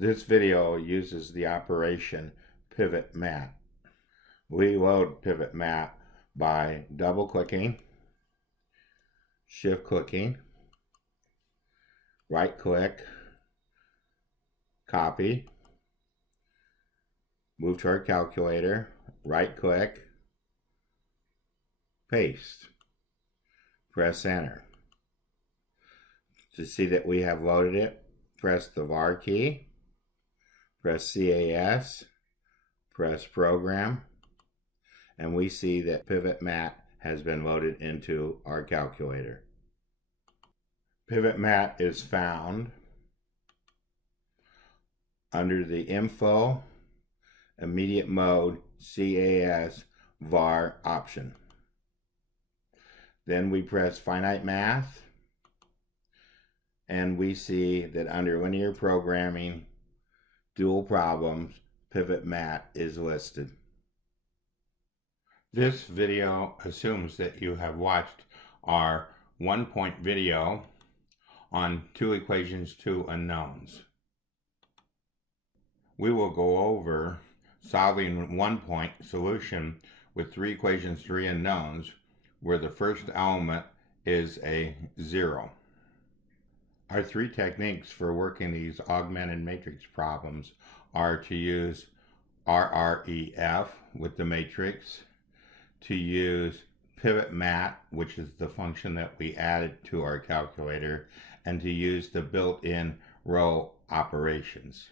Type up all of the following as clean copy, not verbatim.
This video uses the operation pivot mat. We load pivot mat by double clicking, shift clicking, right click, copy, move to our calculator, right click, paste, press enter. To see that we have loaded it, press the var key, press CAS, press program, and we see that pivot mat has been loaded into our calculator. Pivot mat is found under the info, immediate mode, CAS, var option. Then we press finite math, and we see that under linear programming, dual problems, pivot mat is listed. This video assumes that you have watched our 1-point video on 2 equations, 2 unknowns. We will go over solving 1-point solution with 3 equations, 3 unknowns, where the first element is a 0. Our 3 techniques for working these augmented matrix problems are to use RREF with the matrix, to use pivot mat, which is the function that we added to our calculator, and to use the built-in row operations.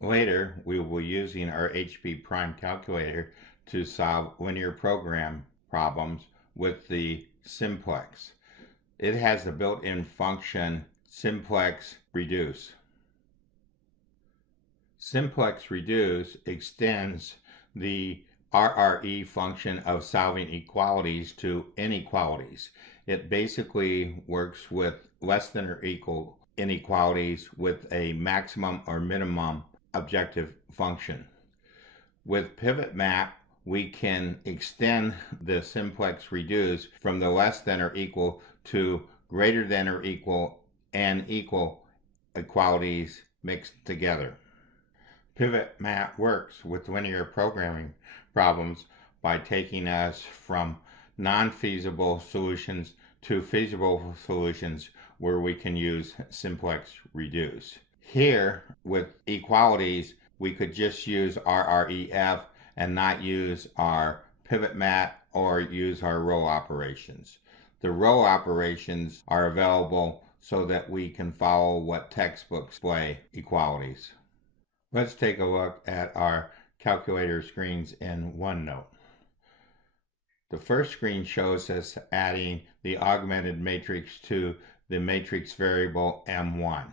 Later, we will be using our HP prime calculator to solve linear program problems with the simplex. It has the built-in function simplex reduce. Simplex reduce extends the RRE function of solving equalities to inequalities. It basically works with less than or equal inequalities with a maximum or minimum objective function. With pivot mat, we can extend the simplex reduce from the less than or equal to greater than or equal and equal equalities mixed together. Pivot mat works with linear programming problems by taking us from non-feasible solutions to feasible solutions where we can use simplex reduce. Here, with equalities, we could just use RREF and not use our pivot mat or use our row operations. The row operations are available so that we can follow what textbooks display equalities. Let's take a look at our calculator screens in Onenote. The first screen shows us adding the augmented matrix to the matrix variable M1.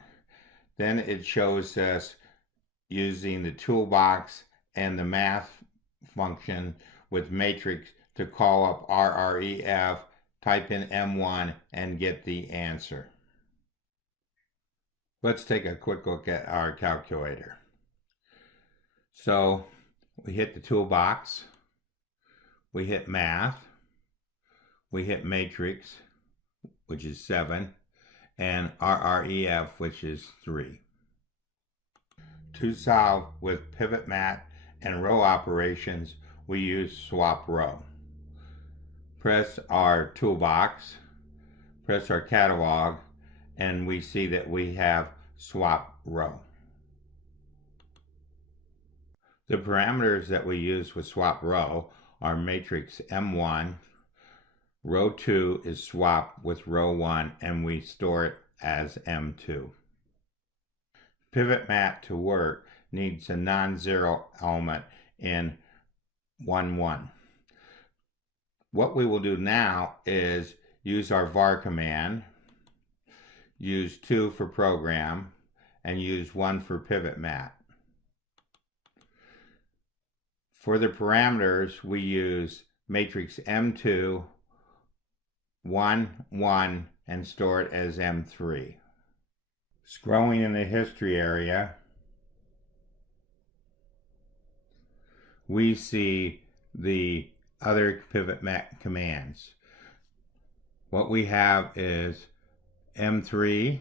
Then it shows us using the toolbox and the math function with matrix to call up RREF, type in M1, and get the answer. Let's take a quick look at our calculator. So we hit the toolbox, we hit math, we hit matrix, which is 7, and RREF, which is 3. To solve with pivot mat and row operations, we use swap row. Press our toolbox, press our catalog, and we see that we have swap row. The parameters that we use with swap row are matrix M1, row 2 is swapped with row 1, and we store it as M2. Pivot mat to work needs a non-zero element in 1, 1. What we will do now is use our var command, use 2 for program, and use 1 for pivot mat. For the parameters, we use matrix M2, 1, 1, and store it as M3. Scrolling in the history area, we see the other pivot mat commands. What we have is M3,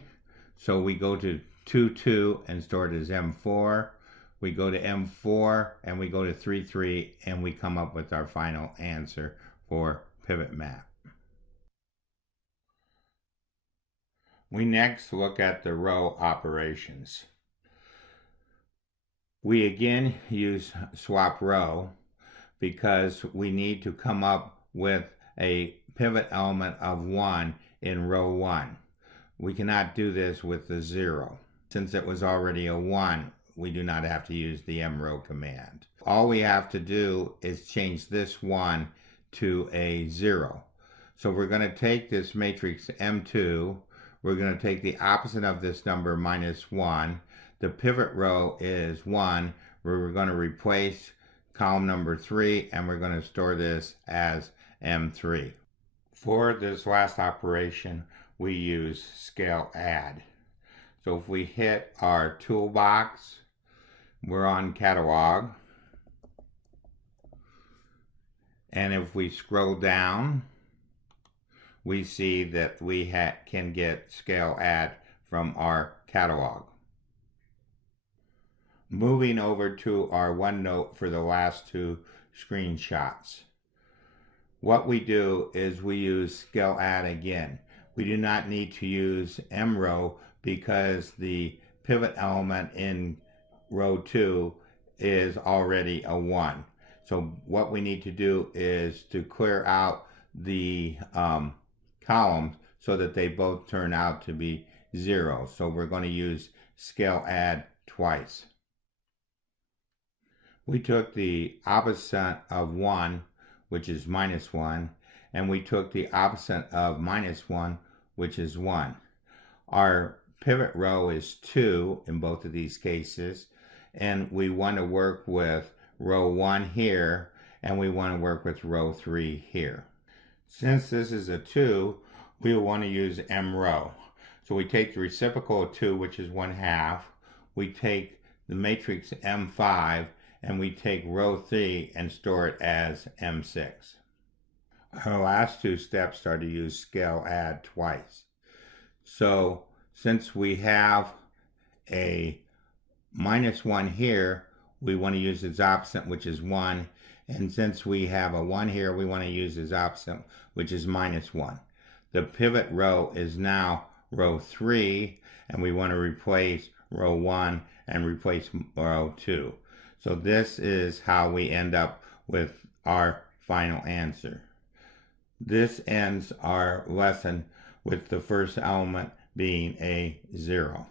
so we go to 2, 2 and store it as M4. We go to M4 and we go to 3, 3 and we come up with our final answer for pivot map. We next look at the row operations. We again use swap row because we need to come up with a pivot element of 1 in row 1. We cannot do this with the 0. Since it was already a 1, we do not have to use the mrow command. All we have to do is change this 1 to a 0. So we're going to take this matrix M2, we're going to take the opposite of this number minus 1. The pivot row is 1, where we're going to replace column number 3 and we're going to store this as M3. For this last operation, we use scale add. So if we hit our toolbox, we're on catalog. And if we scroll down, we see that we can get scale add from our catalog. Moving over to our Onenote for the last two screenshots. What we do is we use scale add again. We do not need to use mrow because the pivot element in row 2 is already a 1. So what we need to do is to clear out the columns so that they both turn out to be 0. So we're going to use scale add twice. We took the opposite of 1, which is minus 1, and we took the opposite of minus 1, which is 1. Our pivot row is 2 in both of these cases, and we want to work with row 1 here, and we want to work with row 3 here. Since this is a 2, we want to use mrow. So we take the reciprocal of 2, which is 1/2. We take the matrix M5, and we take row 3 and store it as M6. Our last two steps are to use scale add twice. So since we have a minus 1 here, we want to use its opposite, which is 1. And since we have a 1 here, we want to use its opposite, which is minus 1. The pivot row is now row 3, and we want to replace row 1 and replace row 2. So this is how we end up with our final answer. This ends our lesson with the first element being a 0.